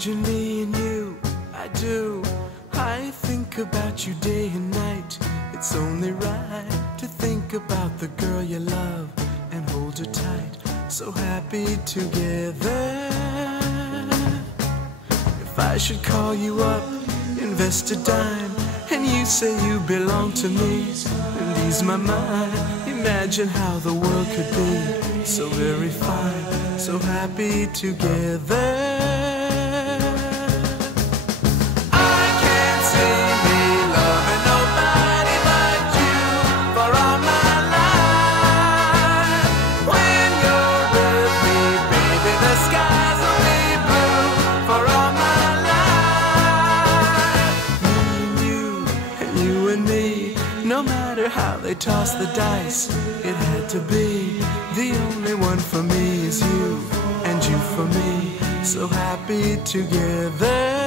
Imagine me and you, I do. I think about you day and night. It's only right to think about the girl you love and hold her tight. So happy together. If I should call you up, invest a dime, and you say you belong to me and ease my mind, imagine how the world could be so very fine, so happy together. No matter how they toss the dice, it had to be. The only one for me is you, and you for me, so happy together.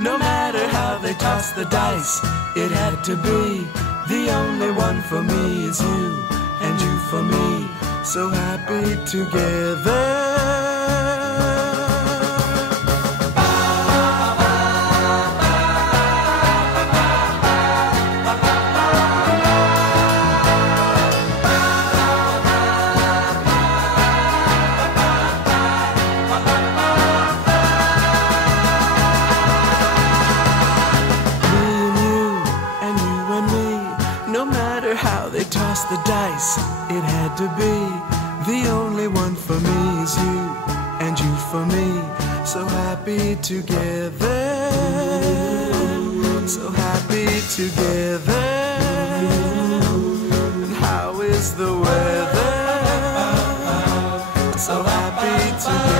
No matter how they toss the dice, it had to be. The only one for me is you, and you for me, so happy together. No matter how they toss the dice, it had to be. The only one for me is you, and you for me, so happy together. So happy together. And how is the weather? So happy together.